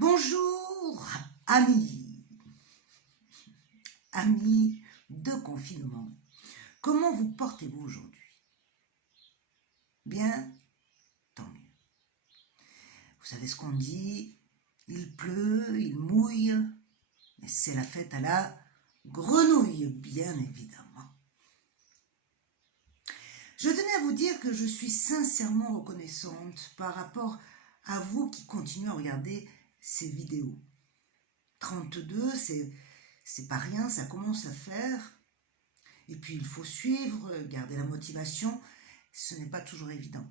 Bonjour, amis, amis de confinement. Comment vous portez-vous aujourd'hui? Bien, tant mieux. Vous savez ce qu'on dit, il pleut, il mouille, mais c'est la fête à la grenouille, bien évidemment. Je tenais à vous dire que je suis sincèrement reconnaissante par rapport à vous qui continuez à regarder ces vidéos. 32, c'est pas rien, ça commence à faire. Et puis il faut suivre, garder la motivation, ce n'est pas toujours évident.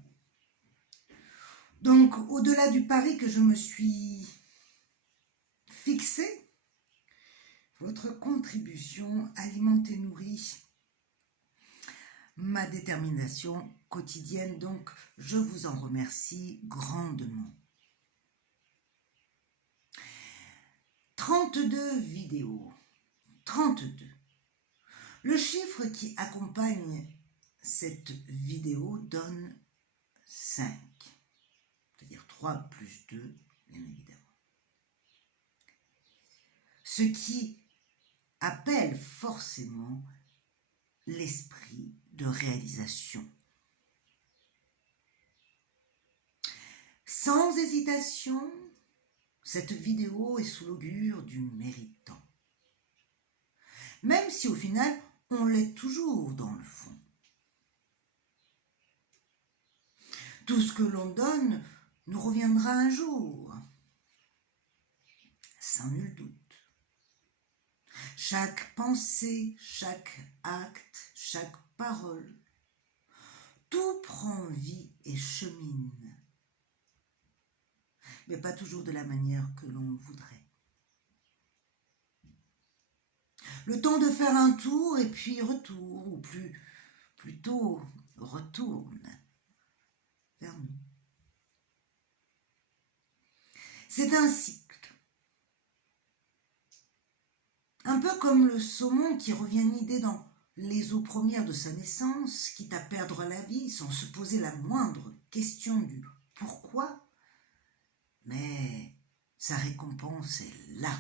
Donc au-delà du pari que je me suis fixé, votre contribution alimente et nourrit ma détermination quotidienne, donc je vous en remercie grandement. 32 vidéos, 32. Le chiffre qui accompagne cette vidéo donne 5, c'est-à-dire 3 plus 2, bien évidemment. Ce qui appelle forcément l'esprit de réalisation. Sans hésitation, cette vidéo est sous l'augure du méritant. Même si au final, on l'est toujours dans le fond. Tout ce que l'on donne nous reviendra un jour, sans nul doute. Chaque pensée, chaque acte, chaque parole, tout prend vie et chemine, mais pas toujours de la manière que l'on voudrait. Le temps de faire un tour et puis retour, ou plutôt retourne vers nous. C'est un cycle. Un peu comme le saumon qui revient nider dans les eaux premières de sa naissance, quitte à perdre la vie sans se poser la moindre question du pourquoi, mais sa récompense est là.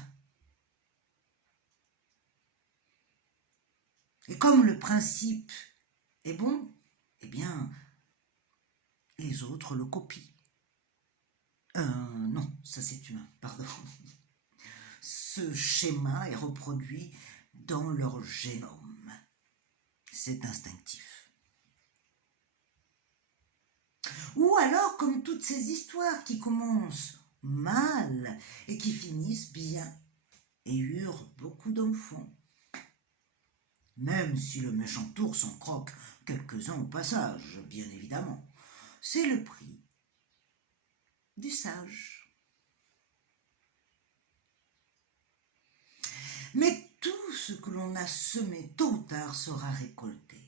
Et comme le principe est bon, eh bien, les autres le copient. Non, ça c'est humain, pardon. Ce schéma est reproduit dans leur génome. C'est instinctif. Ou alors, comme toutes ces histoires qui commencent mal et qui finissent bien et eurent beaucoup d'enfants. Même si le méchant ours en croque quelques-uns au passage, bien évidemment. C'est le prix du sage. Mais tout ce que l'on a semé tôt ou tard sera récolté.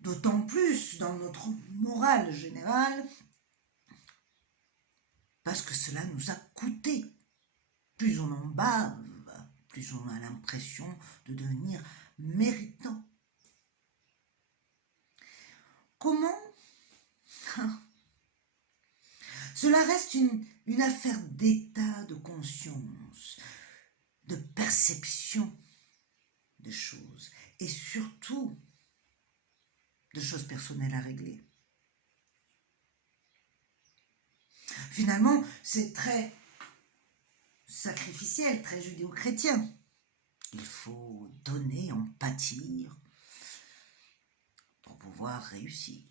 D'autant plus dans notre morale générale, parce que cela nous a coûté. Plus on en bave, plus on a l'impression de devenir méritant. Comment? Cela reste une affaire d'état de conscience, de perception des choses et surtout de choses personnelles à régler. Finalement, c'est très sacrificiel, très judéo-chrétien. Il faut donner, en pâtir pour pouvoir réussir.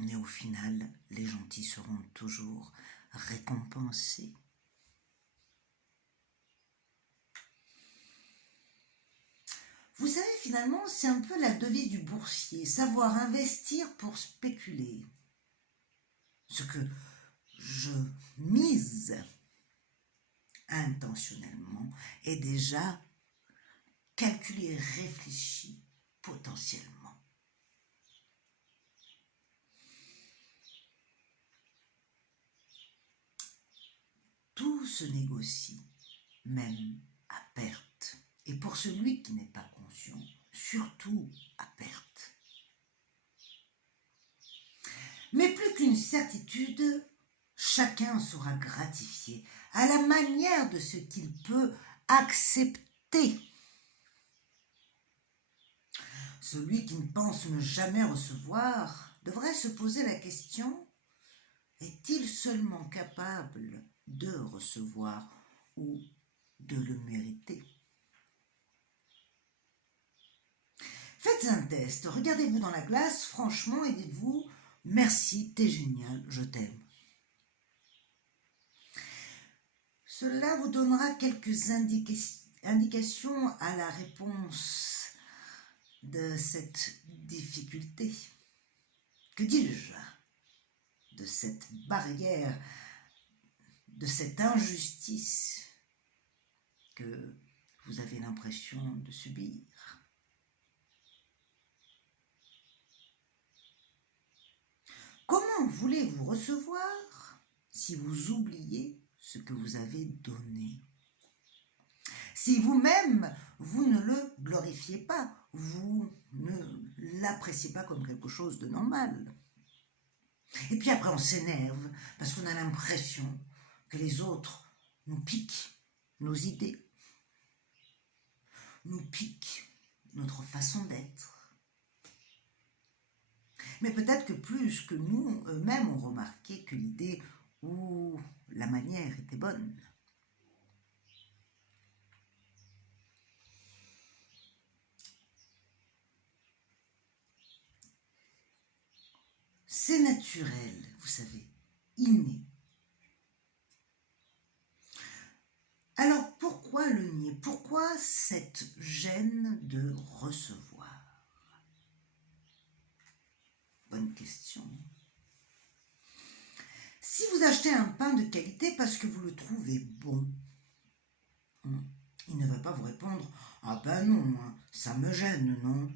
Mais au final, les gentils seront toujours récompensés. Vous savez, finalement, c'est un peu la devise du boursier, savoir investir pour spéculer. Ce que je mise intentionnellement est déjà calculé et réfléchi potentiellement. Tout se négocie, même à perte. Et pour celui qui n'est pas conscient, surtout à perte. Mais plus qu'une certitude, chacun sera gratifié à la manière de ce qu'il peut accepter. Celui qui ne pense ne jamais recevoir devrait se poser la question: est-il seulement capable de recevoir ou de le mériter? Faites un test, regardez-vous dans la glace franchement et dites-vous: merci, t'es génial, je t'aime. Cela vous donnera quelques indications à la réponse de cette difficulté. Que dis-je? De cette barrière, de cette injustice que vous avez l'impression de subir. Comment voulez-vous recevoir si vous oubliez ce que vous avez donné? Si vous-même, vous ne le glorifiez pas, vous ne l'appréciez pas comme quelque chose de normal. Et puis après, on s'énerve parce qu'on a l'impression que les autres nous piquent nos idées, nous piquent notre façon d'être. Mais peut-être que plus que nous, eux-mêmes, ont remarqué que l'idée ou la manière était bonne. C'est naturel, vous savez, inné. Alors pourquoi le nier? Pourquoi cette gêne de recevoir? Bonne question. Si vous achetez un pain de qualité parce que vous le trouvez bon, il ne va pas vous répondre: ah ben non, ça me gêne, non.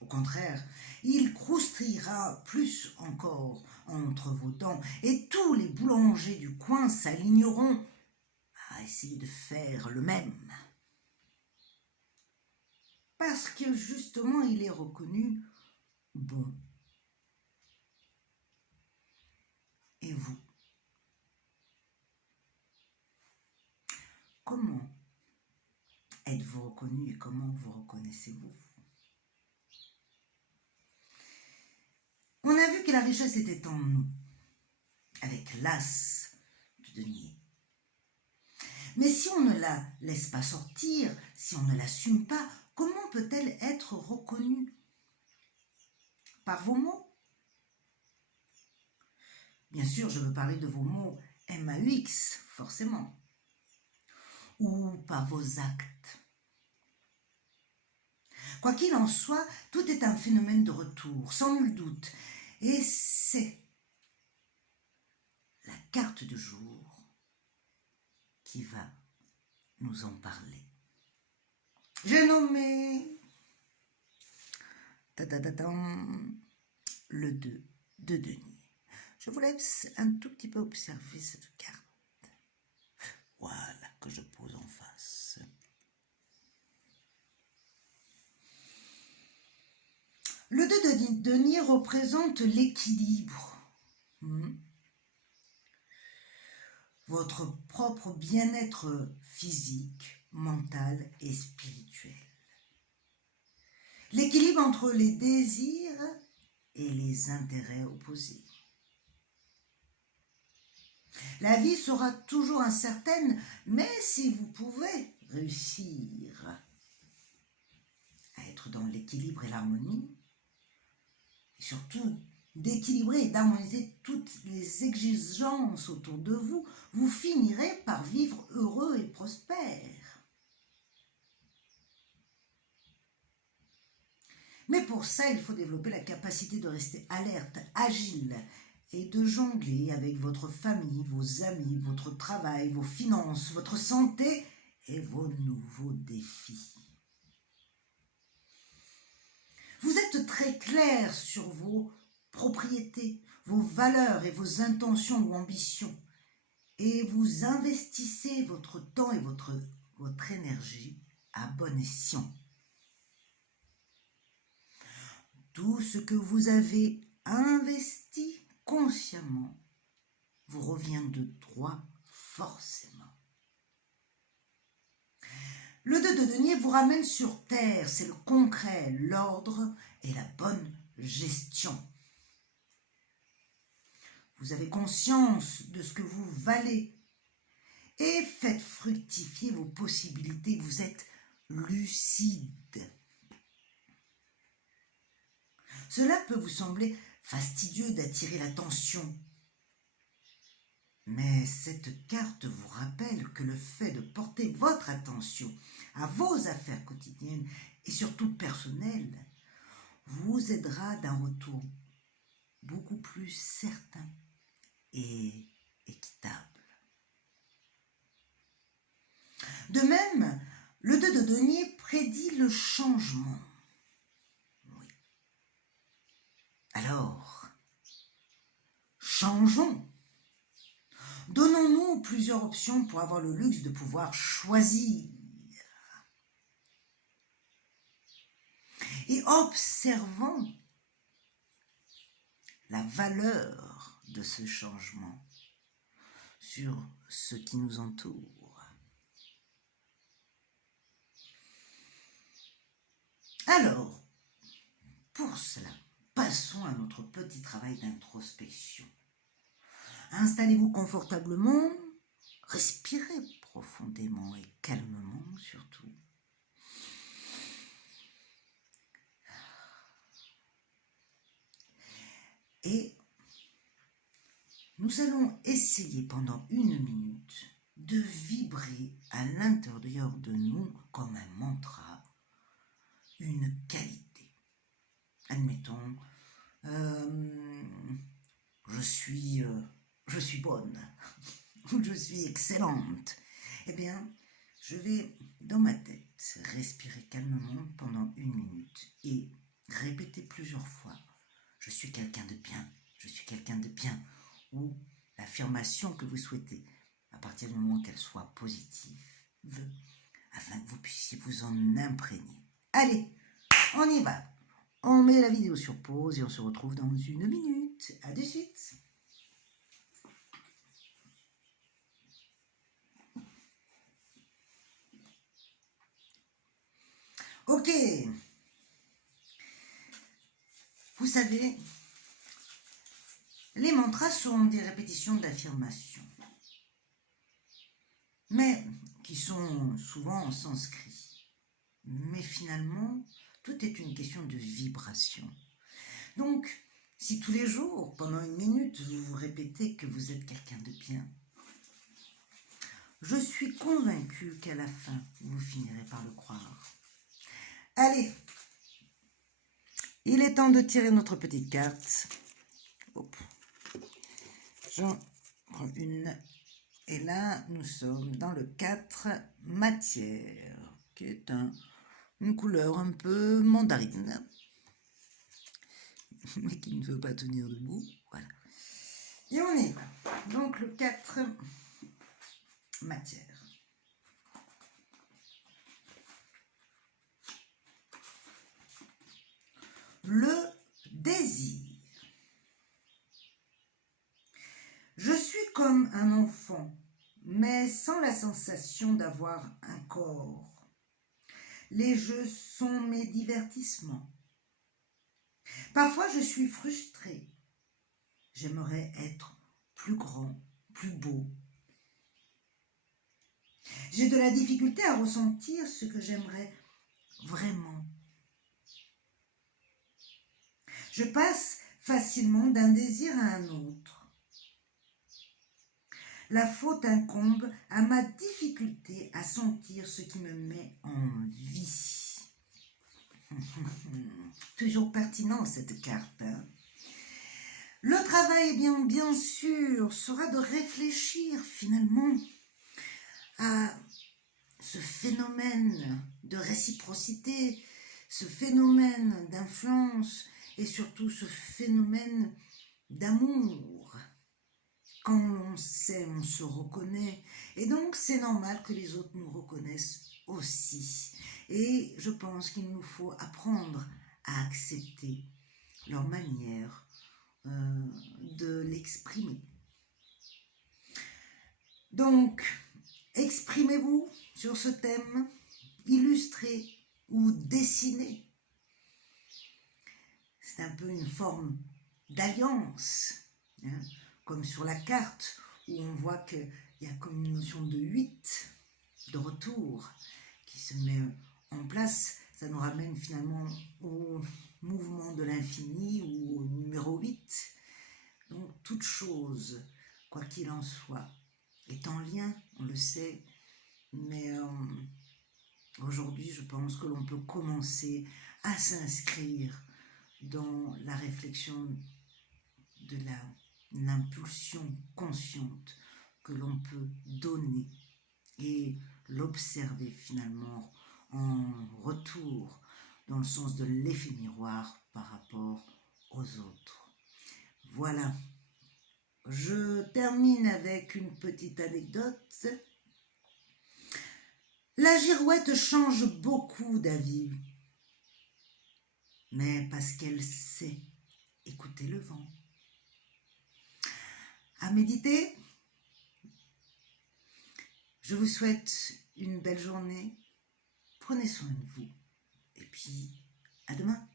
Au contraire, il croustillera plus encore entre vos dents et tous les boulangers du coin s'aligneront à essayer de faire le même. Parce que justement, il est reconnu bon. Et vous? Comment êtes-vous reconnu et comment vous reconnaissez-vous? On a vu que la richesse était en nous, avec l'as du denier. Mais si on ne la laisse pas sortir, si on ne l'assume pas, comment peut-elle être reconnue? Par vos mots? Bien sûr, je veux parler de vos mots MAUX, forcément. Ou par vos actes. Quoi qu'il en soit, tout est un phénomène de retour, sans nul doute. Et c'est la carte du jour qui va nous en parler. J'ai nommé le 2 de denier. Je vous laisse un tout petit peu observer cette carte. Voilà, que je pose en face. Le 2 de denier représente l'équilibre. Votre propre bien-être physique, mental et spirituel. L'équilibre entre les désirs et les intérêts opposés. La vie sera toujours incertaine, mais si vous pouvez réussir à être dans l'équilibre et l'harmonie, et surtout d'équilibrer et d'harmoniser toutes les exigences autour de vous, vous finirez par vivre heureux et prospère. Mais pour ça, il faut développer la capacité de rester alerte, agile et de jongler avec votre famille, vos amis, votre travail, vos finances, votre santé et vos nouveaux défis. Vous êtes très clair sur vos propriétés, vos valeurs et vos intentions ou ambitions, et vous investissez votre temps et votre énergie à bon escient. Tout ce que vous avez investi inconsciemment vous revient de droit forcément. Le 2 de denier vous ramène sur terre, c'est le concret, l'ordre et la bonne gestion. Vous avez conscience de ce que vous valez et faites fructifier vos possibilités, vous êtes lucide. Cela peut vous sembler fastidieux d'attirer l'attention. Mais cette carte vous rappelle que le fait de porter votre attention à vos affaires quotidiennes et surtout personnelles vous aidera d'un retour beaucoup plus certain et équitable. De même, le 2 de denier prédit le changement. Oui. Alors, changeons. Donnons-nous plusieurs options pour avoir le luxe de pouvoir choisir. Et observons la valeur de ce changement sur ce qui nous entoure. Alors, pour cela, passons à notre petit travail d'introspection. Installez-vous confortablement, respirez profondément et calmement surtout. Et nous allons essayer pendant 1 minute de vibrer à l'intérieur de nous comme un mantra, une qualité. Admettons, je suis bonne, ou je suis excellente. Eh bien, je vais dans ma tête respirer calmement pendant 1 minute et répéter plusieurs fois. Je suis quelqu'un de bien, je suis quelqu'un de bien, ou l'affirmation que vous souhaitez, à partir du moment qu'elle soit positive, afin que vous puissiez vous en imprégner. Allez, on y va. On met la vidéo sur pause et on se retrouve dans 1 minute. À de suite. Ok. Vous savez, les mantras sont des répétitions d'affirmations, mais qui sont souvent en sanskrit. Mais finalement, tout est une question de vibration. Donc, si tous les jours, pendant 1 minute, vous vous répétez que vous êtes quelqu'un de bien, je suis convaincue qu'à la fin, vous finirez par le croire. Allez, il est temps de tirer notre petite carte. Hop. J'en prends une. Et là, nous sommes dans le 4, matière, qui est une couleur un peu mandarine, mais qui ne veut pas tenir debout. Voilà. Et on y va. Donc le 4, matière. Le désir. Je suis comme un enfant, mais sans la sensation d'avoir un corps. Les jeux sont mes divertissements. Parfois, je suis frustrée. J'aimerais être plus grand, plus beau. J'ai de la difficulté à ressentir ce que j'aimerais vraiment. Je passe facilement d'un désir à un autre. La faute incombe à ma difficulté à sentir ce qui me met en vie. Toujours pertinent cette carte. Hein? Le travail, bien sûr, sera de réfléchir finalement à ce phénomène de réciprocité, ce phénomène d'influence et surtout ce phénomène d'amour. Quand on s'aime, on se reconnaît et donc c'est normal que les autres nous reconnaissent aussi. Et je pense qu'il nous faut apprendre à accepter leur manière de l'exprimer. exprimer. Donc, exprimez-vous sur ce thème, illustrez ou dessinez. C'est un peu une forme d'alliance, hein, comme sur la carte où on voit qu'il y a comme une notion de 8, de retour, qui se met en place. Ça nous ramène finalement au mouvement de l'infini ou au numéro 8. Donc toute chose, quoi qu'il en soit, est en lien, on le sait, mais aujourd'hui je pense que l'on peut commencer à s'inscrire dans la réflexion de l'impulsion consciente que l'on peut donner et l'observer finalement en retour dans le sens de l'effet miroir par rapport aux autres. Voilà, je termine avec une petite anecdote. La girouette change beaucoup d'avis, mais parce qu'elle sait écouter le vent. À méditer. Je vous souhaite une belle journée. Prenez soin de vous. Et puis, à demain.